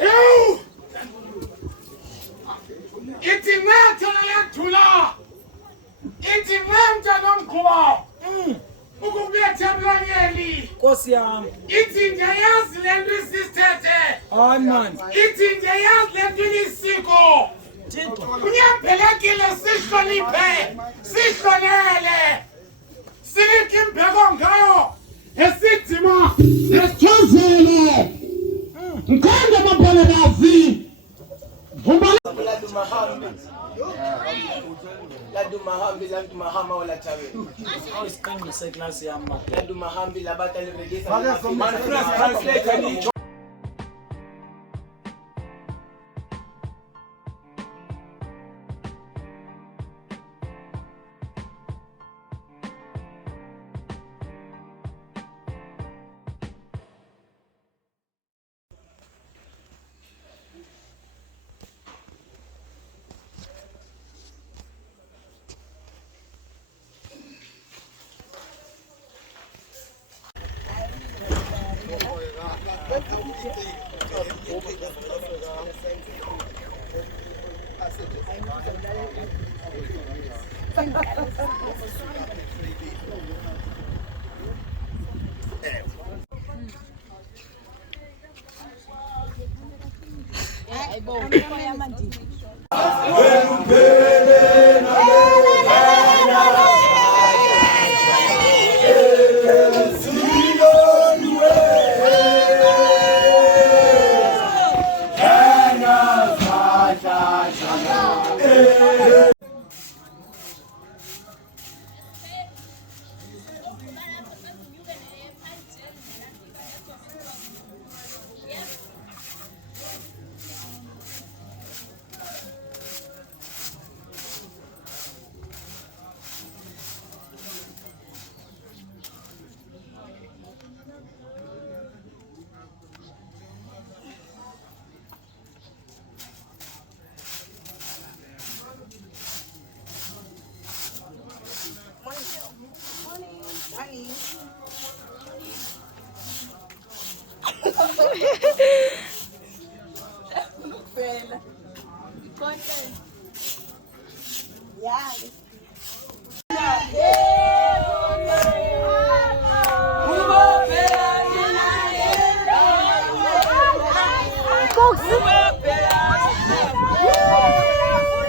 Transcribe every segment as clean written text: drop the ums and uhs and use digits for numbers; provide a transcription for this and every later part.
Eu! Itimeta na tula. Itimenta nomkhuba. Ukubetha mlonyeli. Nkosi yami. Ithi ndiyayazi le nto isithethe. Hayi man. Ithi ndiyayazi le nto ilisiko. Kunyambelekile sihloniphe. Sihlonele. Sinike imbeko ngayo. Esidima nesithozele. Mkhanda mabhalakazi. Ladu mahambi la mahama wala chawe. Au isiqinise klasi yami mama. Ladu mahambi la batali regisa. Man translate ni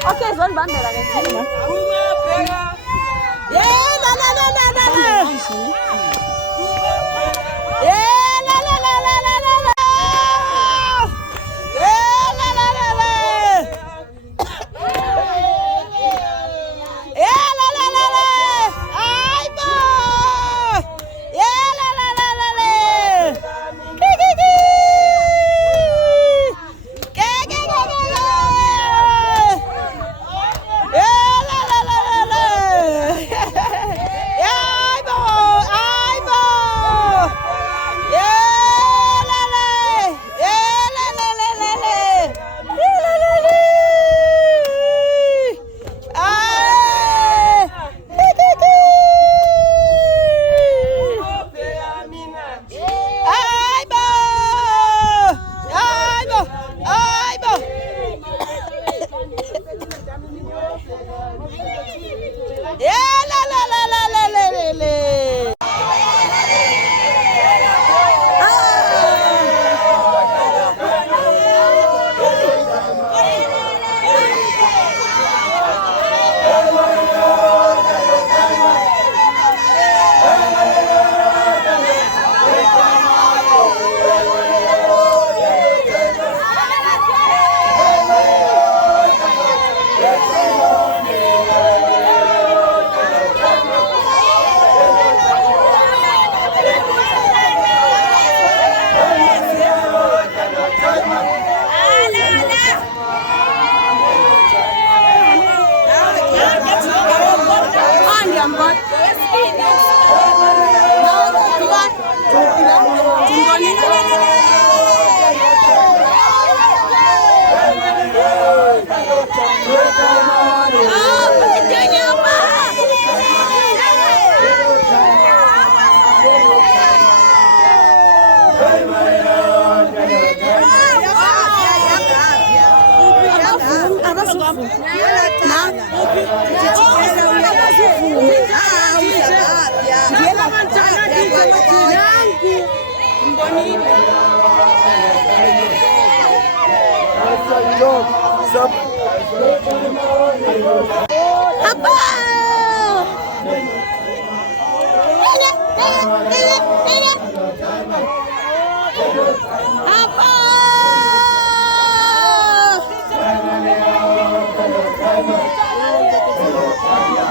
Okay, son bandera que tiene.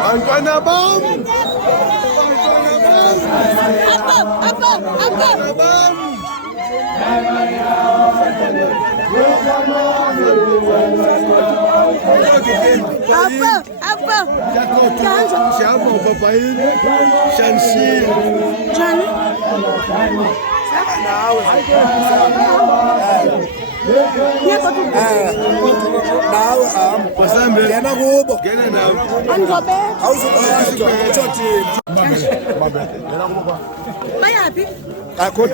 Angkana bam! Siapa papain? Shansi. Johnny. Gena kubo. Gena nawe. Angizobe. Awuzokwazi ukuthi Bayaphi? akho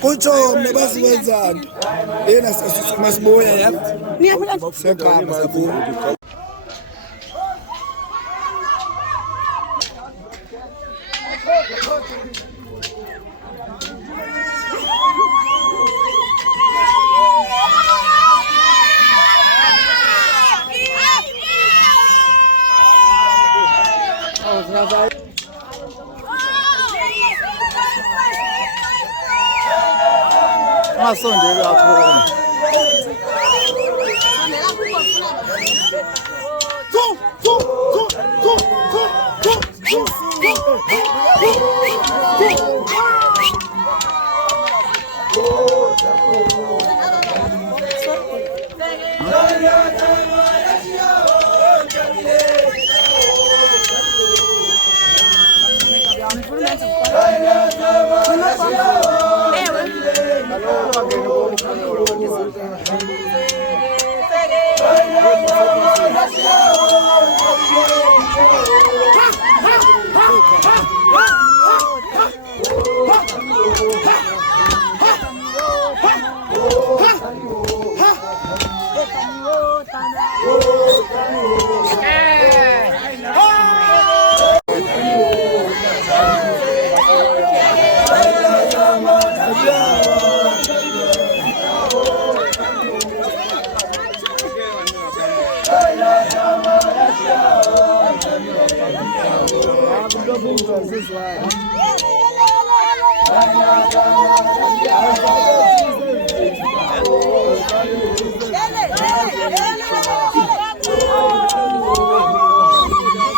kutsho mna basibenzani lena masibuya yapi sekama sabuya Masonje kakhulu.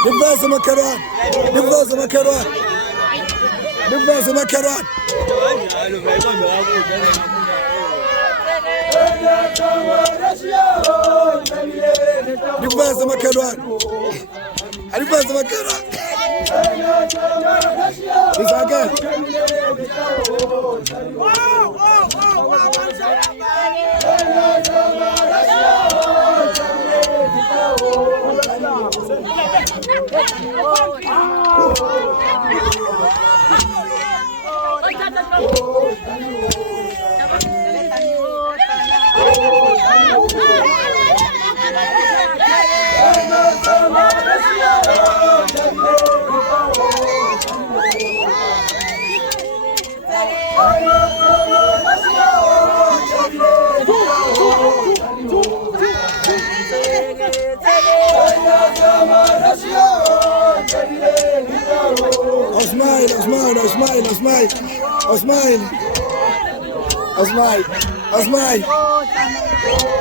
Nibvaza makaran. Nibvaza makaran. Nibvaza makaran. Nibvaza makaran. Nibvaza makaran. Isaka.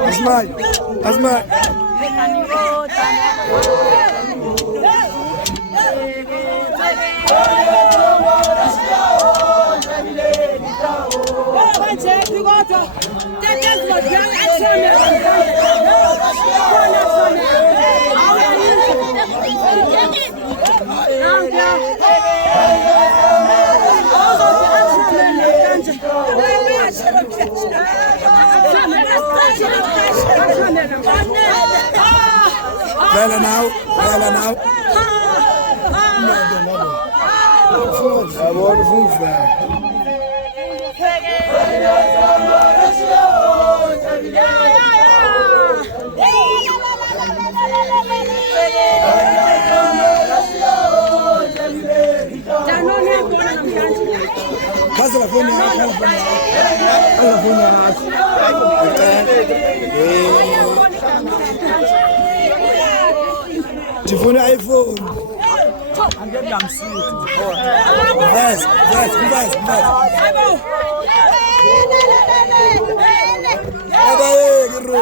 Osmai. Thank you. Vela now. Vela now. Agora vamos ver. Casa la fome yakho. Casa la fome yakho. Tifuna iPhone. Vas. Abaye giro.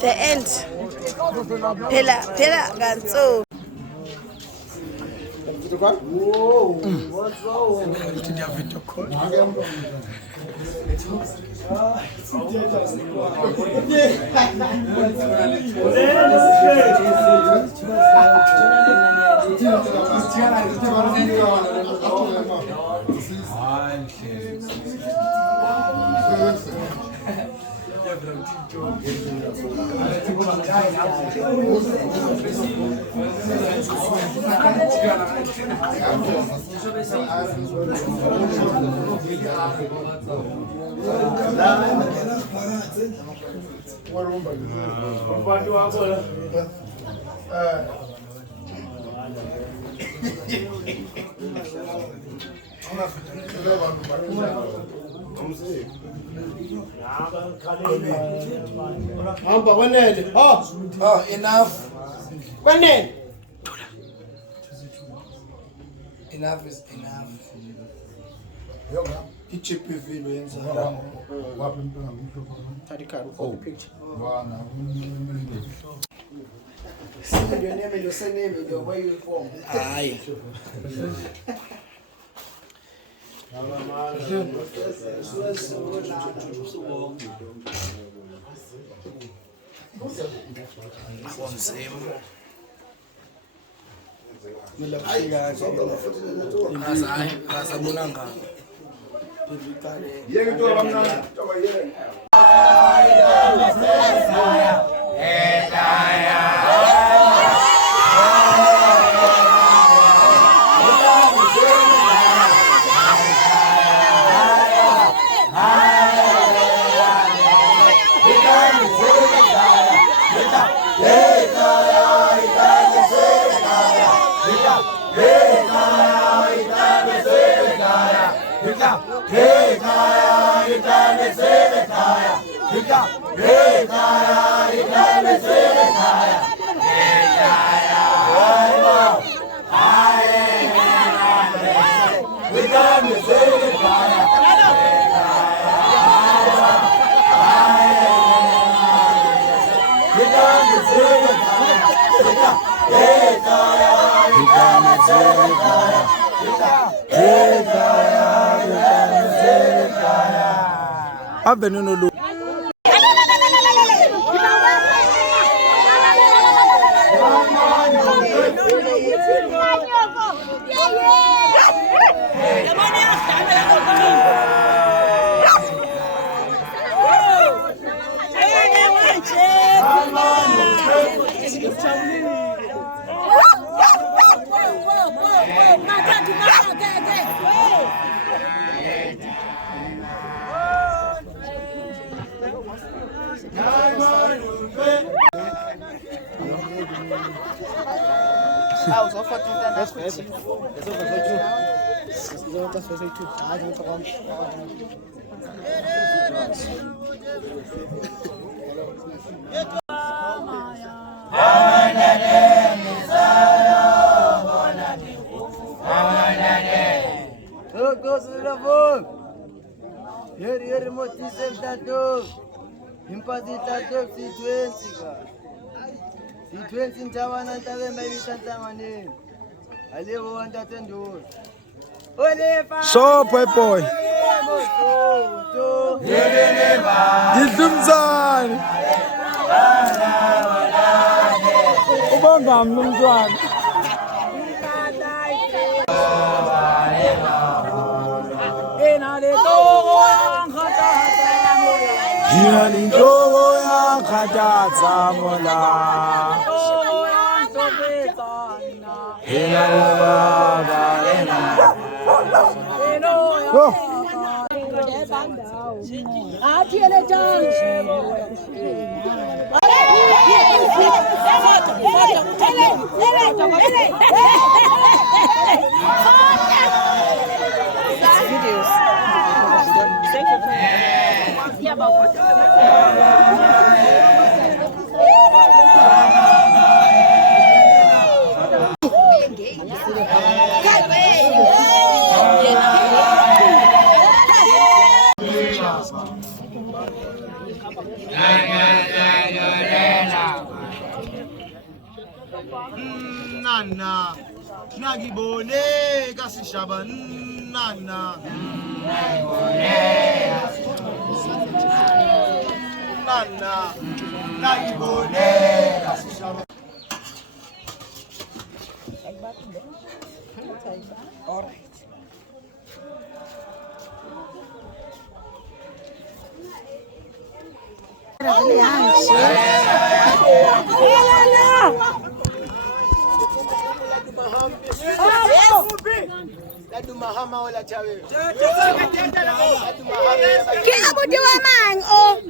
The end. Phela ganso. Enough. Enough is enough. iGPV lo yenza wapi mntwana ngumhlophe oh bana Your name your surname your way you form hayi Hey, ave nonolu Here motisem tato. Impasi tato C20 ka. C20 ntawana ntabe maybe tantamane. Alevo wanda tendo. so boy Didumzane ubamba mntwana Jina lindogo ya khatatsa mola Hina baba Go Nana, nagibone kasishaba nana. Nana, nagibone kasishaba. All right. Kila mtu wa mango.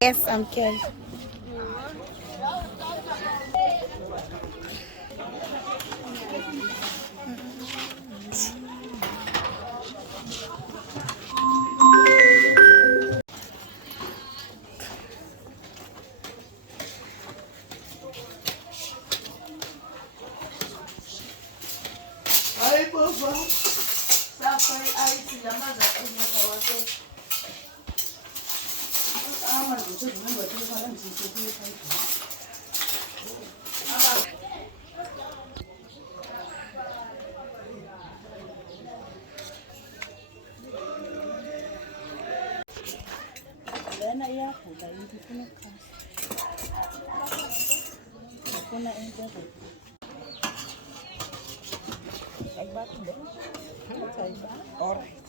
Yes, I'm kidding. All right.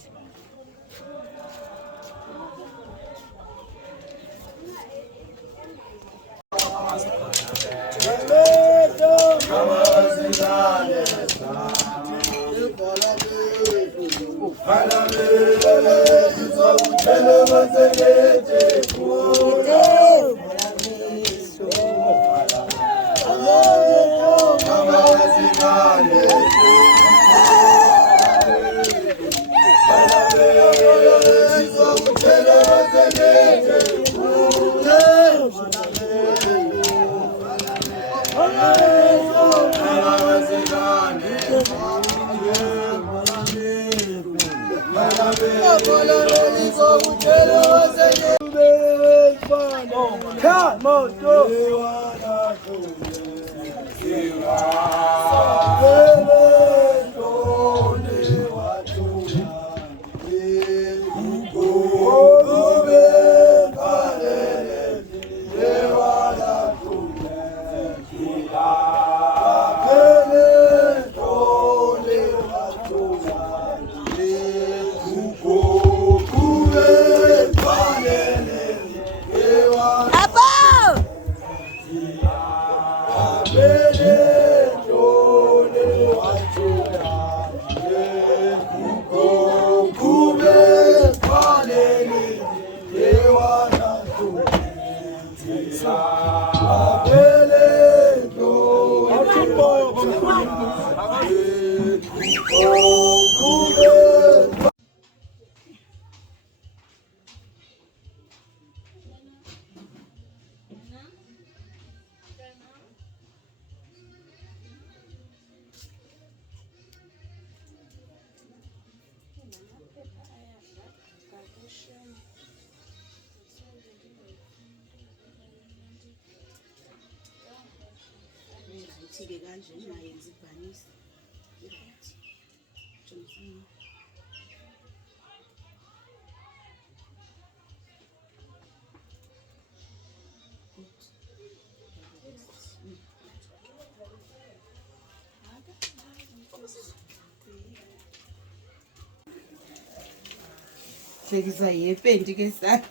Hlekisa yependi ke sa.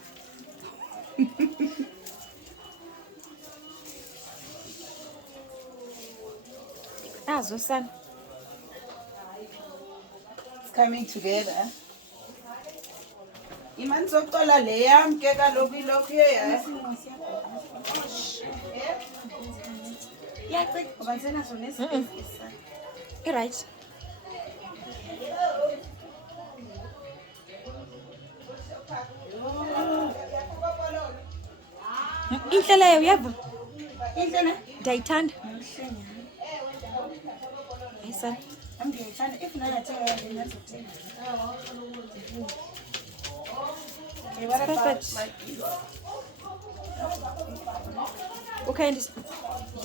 Nazo son. It's coming together. Iman sokola leyam ke kaloku ilokhu ya. Yeah, right. Indlela leyo uyava? Indlela Ndiyayithanda. Hey son. ngiyayithanda if nayathenga ngingazothenga. Perfect. Okay,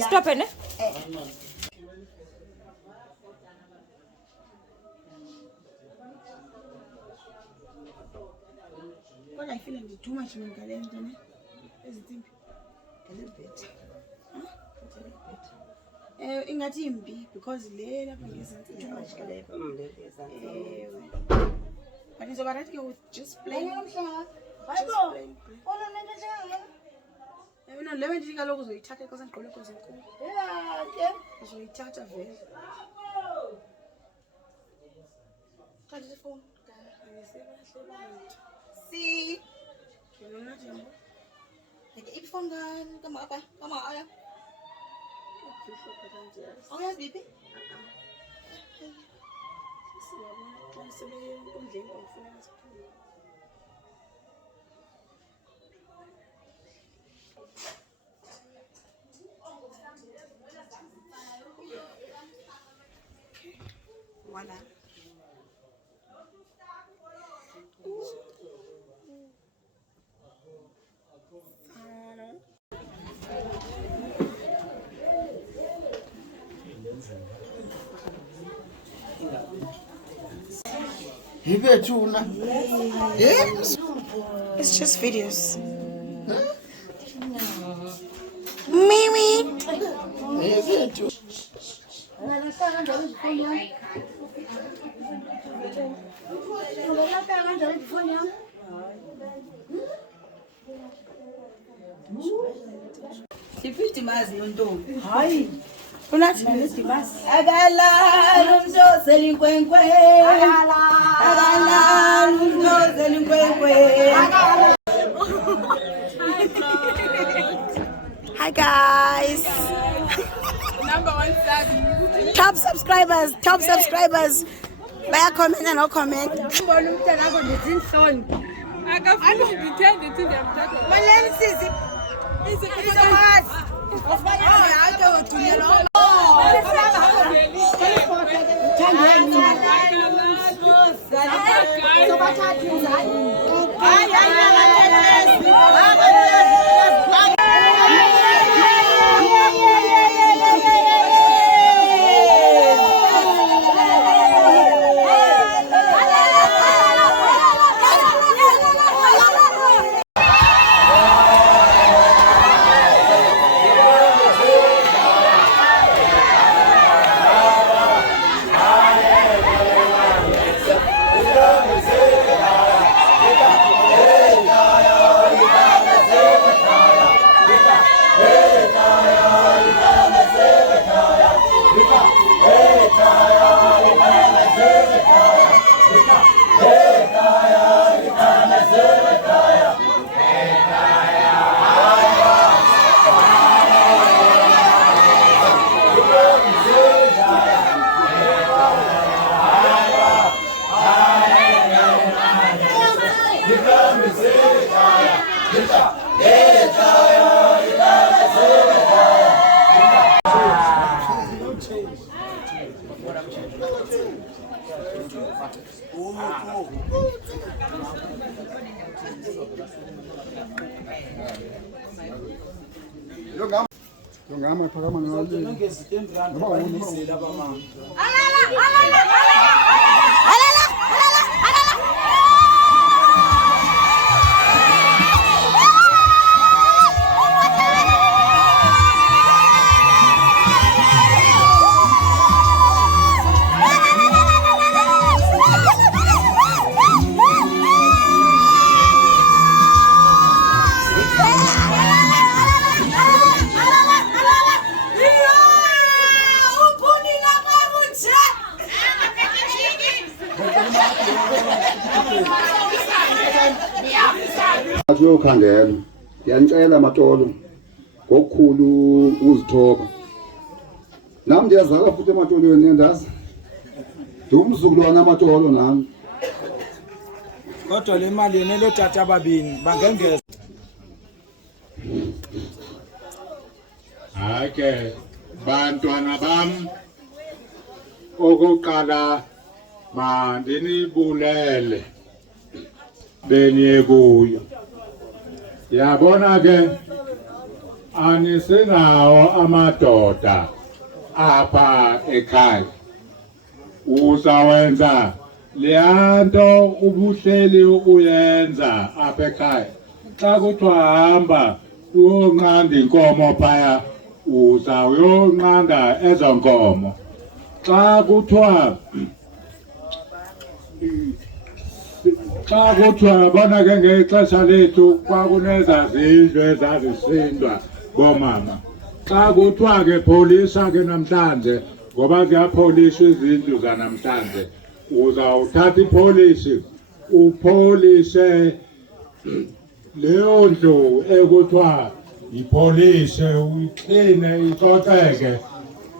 stop it, ne? But I feel like too much ngale nto ne. Ezithimbi. A little bit. Ingathi imbi because le lapha ngezantsi too much kale. But it's about to with just plain. Yabona lewe ndithi kaloku uzoyithatha xa sendigqole kwaze enkulu. Yeah, uzoyithatha vele. Thatha ifoni. See. Yona jambo. Ifoni kama hapa, kama haya. Oh, yes, baby. Voila. It's just videos. Mimi. Sifiti mazi yontombi. Hayi. Unathi nesidimazi. Akala umzo selinkwenkwe. Akala umzo selinkwenkwe. Hi guys. Number 1 sub. Top subscribers. Baya comment and no comment. Ngibona umntana wakho ngezinhloni. Akafuna ngithenge into ndiyamthatha. Maleni sisi. Izokwazi. Ofanya hayi uthulelo. Ngama phakama ngalo. Uphunila Uyokhangela. Ngiyanicela Matolo. Ngokukhulu uzithoba. Nami ndiyazala futhi ematolweni nendazi. Ndingumzukulwana amatolo nami. Kodwa le mali yenelo tata ababini bangengeza. Hake bantwana bam okokuqala mandinibulele beniye kuyo. Yabona ke anisenawo amadoda apha ekhaya. Uzawenza leyanto ubuhleli uyenza apha ekhaya. Xa kuthiwa hamba uyonqanda inkomo phaya uzawuyonqanda ezo nkomo. Xa kuthiwa bona ke ngexesha lethu kwakuneza zindlu ezazisindwa bomama. Xa kuthiwa ke pholisa ke namhlanje ngoba ziyapholiswa izindlu zanamhlanje uzawuthatha ipolishi upholise leyo ndlu ekuthiwa ipholishe uyixhine icoceke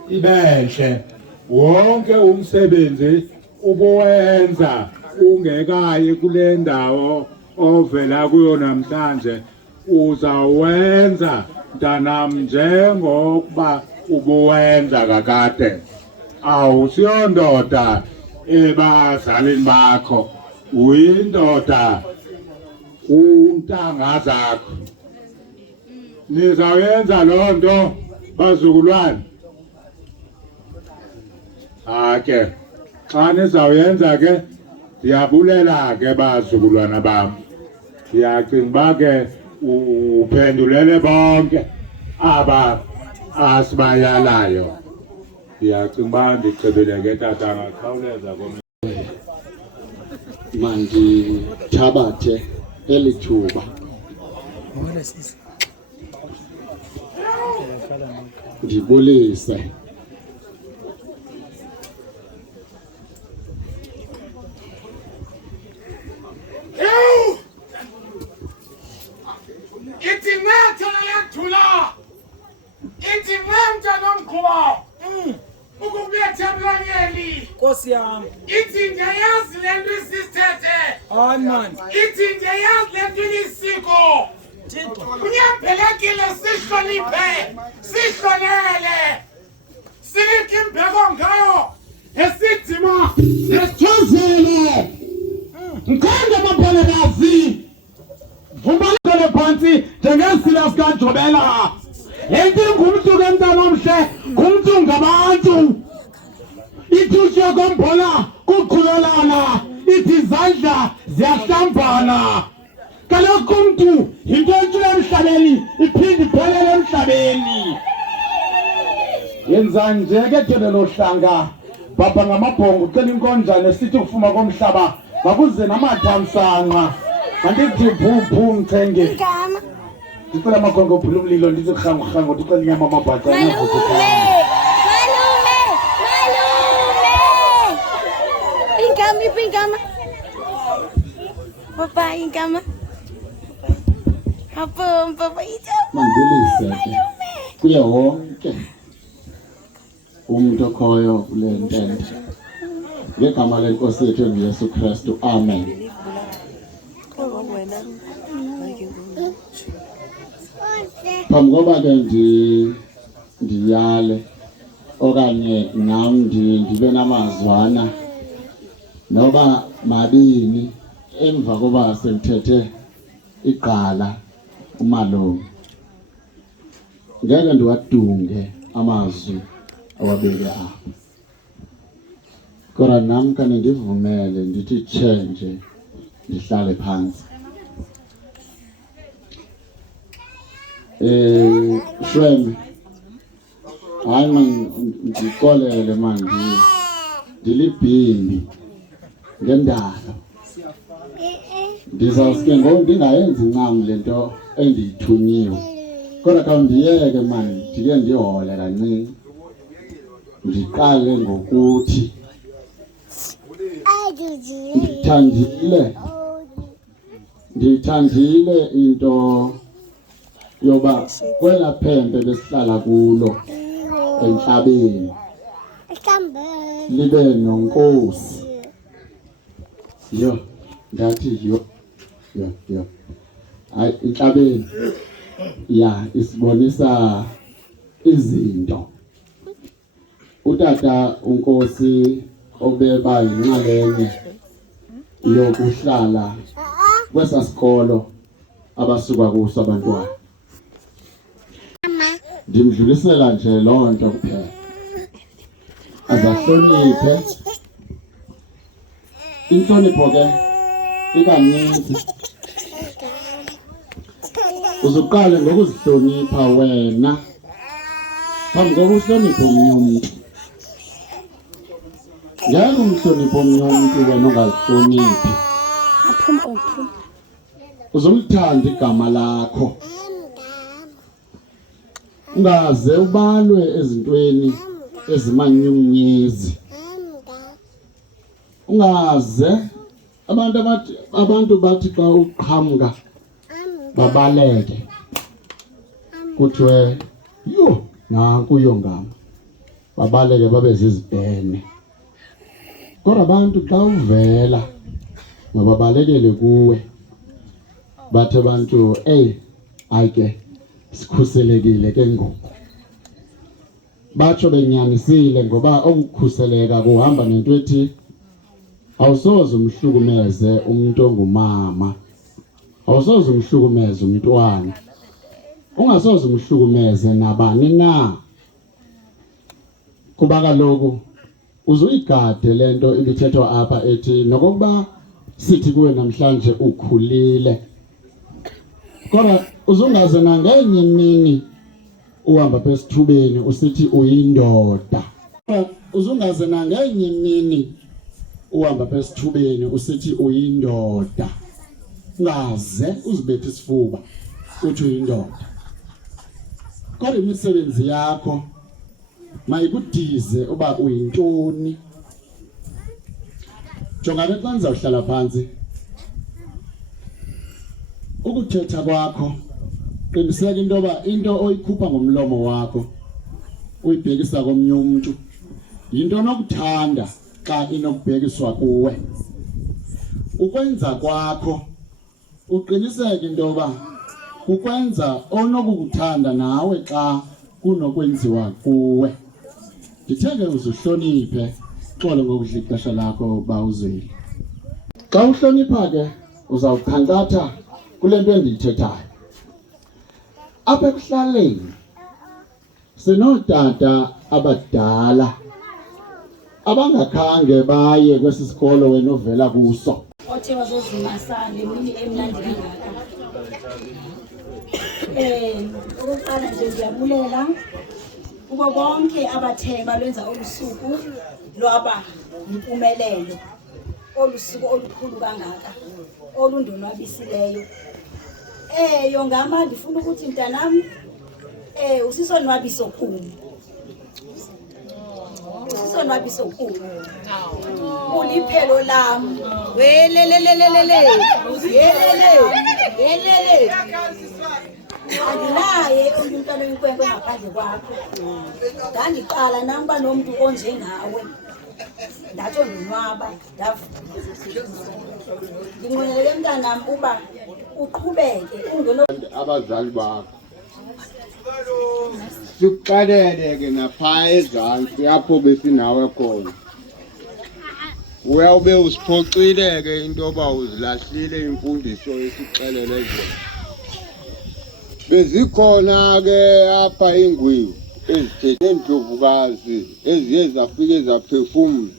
ibenhle. Wonke umsebenzi ubuwenza ungekayi kule ndawo ovela kuyo namhlanje uzawenza mntanam njengokuba ubuwenza kakade. Awusiyondoda ebazalini bakho, uyindoda kuntanga zakho. Nizawuyenza loo nto bazukulwane. Ake xa nizawuyenza ke ndiyabulela ke bazukulwana bam. Ndiyacinga uba ke uphendulele bonke aba asibayalayo. Ndiyacinga uba ndigqibile ke tata ngakhawuleza komnye. Mandithabathe eli thuba ndibulise Nkosi yami. Ithi ndiyayazi le nto isisithethe. Hayi man. Ithi ndiyayazi le nto ilisiko. Kunyambelekile sihloniphe, sihlonele. Sinike imbeko ngayo. Esidima nesithozele. Mkhande mabhalekazi. Vumelekele phansi njengesila sikaJobela. Yenti ngumntu ke mntana omhle, ngumntu ngabantu. Ithi kombhola kuqhulelana, ithi izandla ziyahlambana. Kaloku umntu yinto entshula emhlabeni iphinde iphelele emhlabeni. Yenza nje ke Thebelo Hlanga baba ngamabhongo ucela inkonjane sithi ukufuma komhlaba makuze namathamsanqa. Mandithi phuphu mthenge. Igama. Ndicela amakhongo ophula umlilo ndithi rhangu ndicela inyama amabhaca. Ingama. Papa, ingama. Papa, Mandibulise kuye wonke umuntu okhoyo kule ntente. Ngegama lenkosi yethu uYesu Kristu. Amen. Phambi koba ke ndiyale okanye nam ndibe namazwana noba mabini emva koba sengithethe igqala umalungu. Ngeke ndiwadunge amazwi awabeke apha. Kodwa nam kane ndivumele ndithi tshenje ndihlale phansi. Shwemi hayi man ndikolele man ndilibhini ngendalo. Ndizawuske ngoku ndingayenzi ncam le nto endiyithunyiwe. Kodwa khawundiyeke man ndike ndihole kancinci. Ndiqale ngokuthi ndithandile Ndithandile into yoba kwela phembe besihlala kulo enhlabeni libe nonkosi. Yo, ngathi yo. Hayi enhlabeni ya isibonisa izinto. Utata uNkosi obeba inxalenye yokuhlala kwesasikolo abasuka kuso abantwana. Ndimdlulisela nje loo nto kuphela. Azahloniphe. Inhlonipho ke ikaninzi. Uzuqale ngokuzihlonipha wena phambi kokuhlonipha omnye umuntu. Ngeke umhloniphe omnye umuntu wena ungazihloniphi. Uzumthanda igama lakho. Ungaze ubalwe ezintweni ezimanyumnyezi. Ungaze abantu bathi xa uqhamuka babaleke kuthiwe yo nanku yongama babaleke babe zizibhene. Kodwa abantu xa uvela mababalekele kuwe bathe abantu ayike sikhuselekile ke ngoku. Batsho benyanisile ngoba ukukhuseleka kuhamba nento ethi awusoze umhlukumeze umuntu ongumama. Awusoze umhlukumeze umntwana. Ungasoze umhlukumeze nabani na. Kuba kaloku uzuyigade lento ibithethwa apha ethi nokokuba sithi kuwe namhlanje ukhulile. Kodwa uzungaze nangenye imini uhamba phesithubeni usithi uyindoda. Uzungaze nangenye imini uhamba phesithubeni usithi uyindoda. Ungaze uzibethe isifuba uthi uyindoda. Kodwa imisebenzi yakho mayikudize uba uyintoni. Jongana xa nizawuhlala phansi. Ukuthetha kwakho qiniseka into yoba into oyikhupha ngomlomo wakho uyibhekisa komnye umuntu yinto onokuthanda xa inokubhekiswa kuwe. Ukwenza kwakho uqiniseke into yoba ukwenza onokukuthanda nawe xa kunokwenziwa kuwe. Ndithenge uzuhloniphe xolo ngokudla ixesha lakho bawuzile. Xa uhlonipha ke uzawukhankatha kule nto endiyithethayo. Apha ekuhlaleni sinootata abadala abangakhange baye kwesi sikolo wena ovela kuso. Othe wazozimasa ngemini emnandi kangaka. Okokuqala nje ndiyabulela kubo bonke abathe balwenza olusuku lwaba yimpumelelo. Olusuku olukhulu kangaka olundonwabisileyo. Yongama ndifuna ukuthi mntanami usisonwabiso khulu. Usisonwabiso khulu. Uliphelo lami. Welelelelelele. Yelele. Anginaye umntwana wenkwenkwe ngaphandle kwakho. Ndandiqala namba nomuntu onjengawe. Ndatsho ndonwaba ndinqwenele mntanami uba uqhubeke abazali bakho. Sikuxelele ke napha ezantsi apho besinawe khona. Uyawube usiphoxile ke into yoba uzilahlile imfundiso esixelele zona. Bezikhona ke apha iingwevu ezithethe ndlovukazi eziye zafike zaphefumla.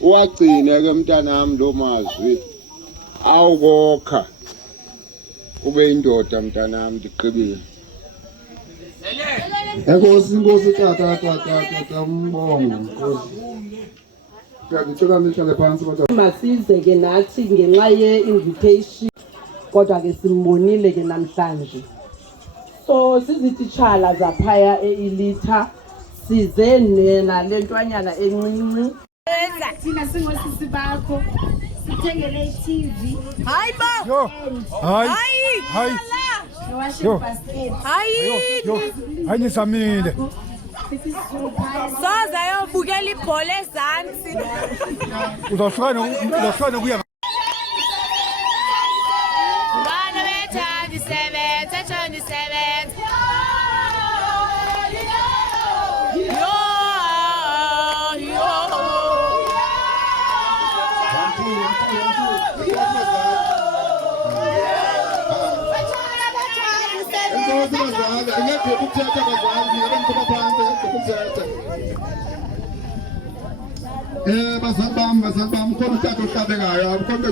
Uwagcine ke mntanami lo mazwi awukokha ube indoda mntanami ndiqibile. Enkosi tata umbongo Nkosi. Ngicela nihlale phansi kodwa masize ke nathi ngenxa ye-invitation kodwa ke simbonile ke namhlanje. So sizititshala zaphaya eIlitha size nalentwanyana encinci. Thina singosisi bakho sithengele i-TV. Hayi ba. Yo. Hayi. Hayi. Yo. Hayi. Yo. Hayi nisamile. Soza yobukela ibhola ezantsi. Uzohlukana kuya Bana bethandi sebenza, thandi sebenza. Bazali bam khona utata ohlabekayo akukho nto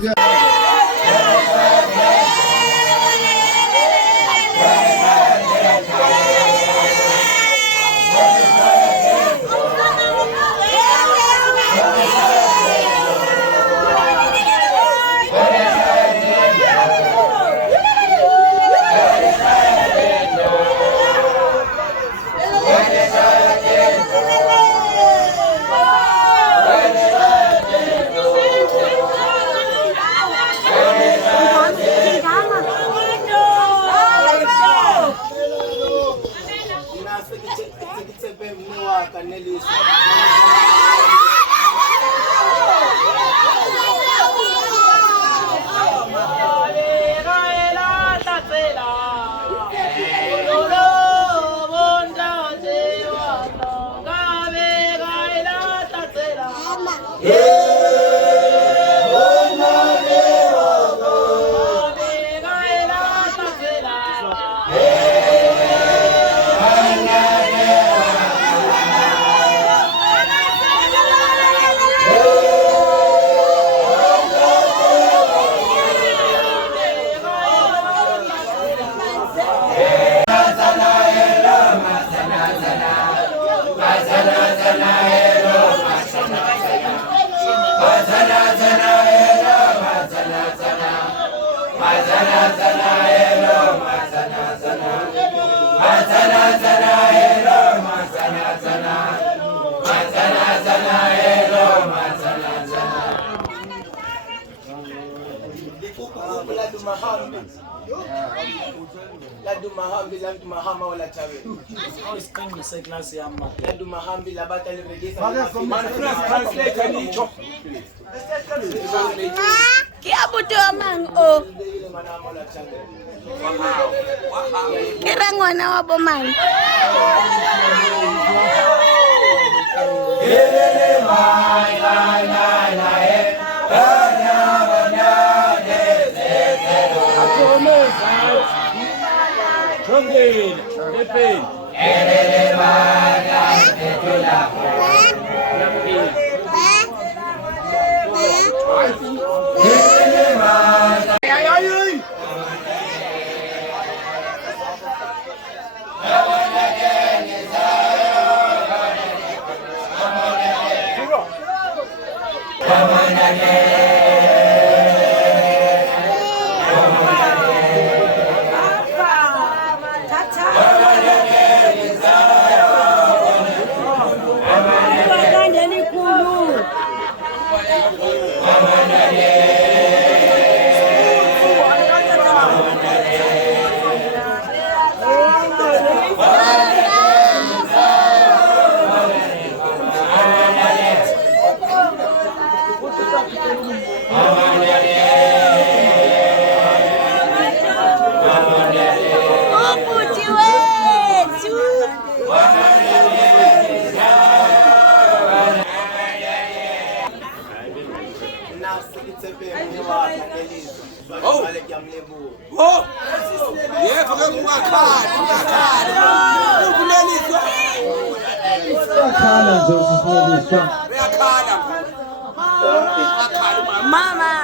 Ladu mahambi lantu mahama wala chawe. Awusiqinise iklasi yam madoda. Ladu mahambi labatali regisa. Translate nicho. Kiyabuto mang o. Kira ngwana wa bomang. Mama.